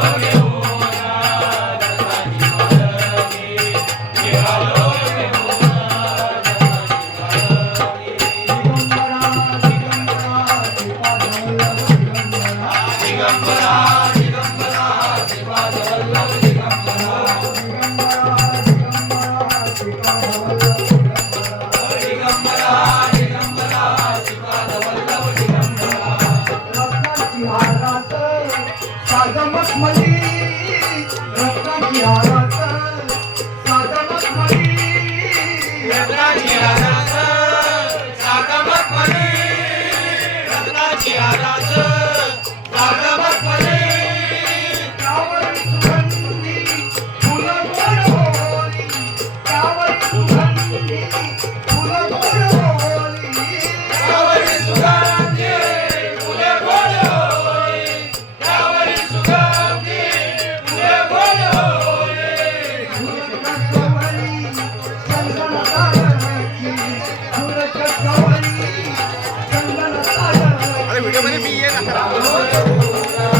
Gloria. सागमत मली Ian akan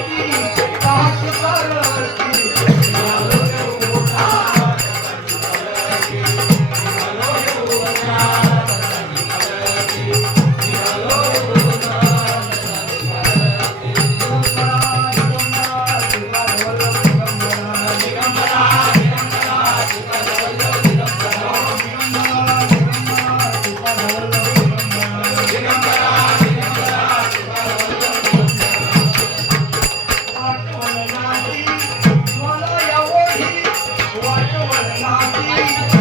妈的